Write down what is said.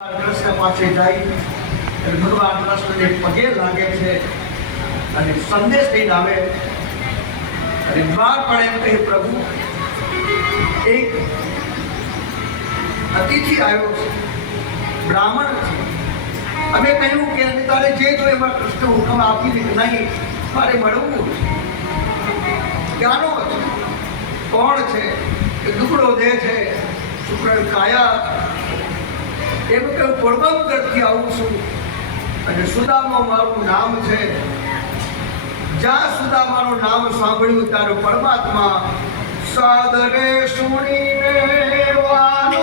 કૃષ્ણ પાસે જાય અને ભગવાન કૃષ્ણને પગે લાગે છે અને સંદેશ લઈને આવે અને દ્વાર પણ એમ કહે, પ્રભુ એક અતિથિ આવ્યો છે, બ્રાહ્મણ છે. અમે કહ્યું કે તારે જે જોઈએ એમાં કૃષ્ણ હુકમ આપી દે, નહીં મારે મળવું છે. ક્યાંનો છે, કોણ છે, કે દુકડો દે છે, શુક્ર કાયા. એવું કે પોરબંદરથી આવું છું અને સુદામા મારું નામ છે. જ્યાં સુદામાનું નામ સાંભળ્યું ત્યારે પરમાત્મા સાદરે સુણીને વાનો